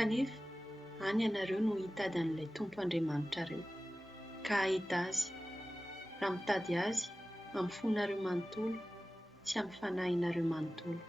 Kanefa any ianareo no hitady an'ilay Tompo Andriamanitra ireo, ka ahita azy. Raha mitady azy, amin'ny fonareo manontolo sy amin'ny fanahinareo manontolo.